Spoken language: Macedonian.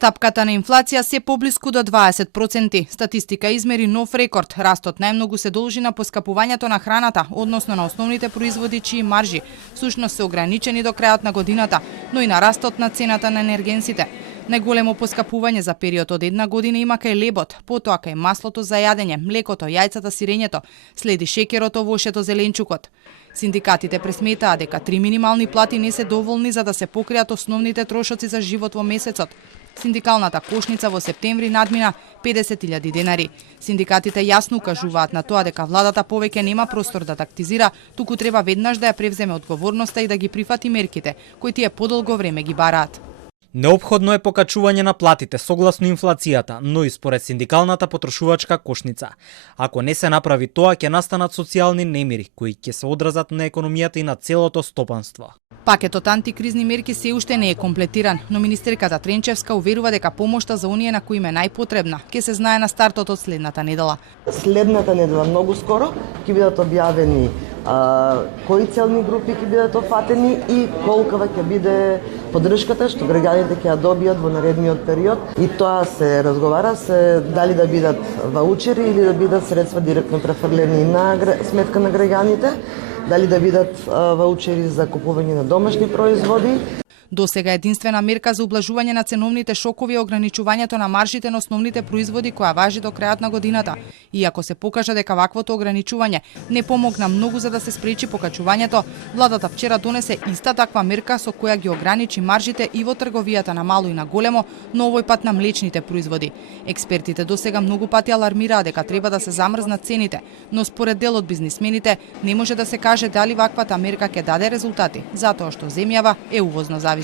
Стапката на инфлација се поблиску до 20%. Статистика измери нов рекорд. Растот најмногу се должи на поскапувањето на храната, односно на основните производи чии маржи всушност се ограничени до крајот на годината, но и на растот на цената на енергенсите. Најголемо поскапување за период од една година има кај лебот, потоа кај маслото за јадење, млекото, јајцата, сирењето, следи шеќерот, овошето, зеленчукот. Синдикатите пресметаа дека 3 минимални плати не се доволни за да се покријат основните трошоци за живот во месецот. Синдикалната кошница во септември надмина 50.000 денари. Синдикатите јасно укажуваат на тоа дека владата повеќе нема простор да тактизира, туку треба веднаш да ја превземе одговорноста и да ги прифати мерките, кои тие подолго време ги бараат. Неопходно е покачување на платите согласно инфлацијата, но и според синдикалната потрошувачка кошница. Ако не се направи тоа, ќе настанат социјални немири, кои ќе се одразат на економијата и на целото стопанство. Пакетот антикризни мерки се уште не е комплетиран, но министерката Тренчевска уверува дека помошта за оние на кои им е најпотребна ќе се знае на стартот од следната недела. Следната недела многу скоро ќе бидат објавени кои целни групи ќе бидат офатени и колкава ќе биде поддршката што граѓаните ќе ја добијат во наредниот период. И тоа се разговара дали да бидат ваучери или да бидат средства директно префрлени на сметка на граѓаните, дали да бидат ваучери за купување на домашни производи. Досега единствена мерка за ублажување на ценовните шокови е ограничувањето на маржите на основните производи која важи до крајот на годината. Иако се покажа дека ваквото ограничување не помогна многу за да се спречи покачувањето, владата вчера донесе иста таква мерка со која ги ограничи маржите и во трговијата на мало и на големо, но овој пат на млечните производи. Експертите досега многу пати алармираа дека треба да се замрзнат цените, но според дел од бизнисмените не може да се каже дали ваквата мерка ќе даде резултати, затоа што земјава е увозно зависна.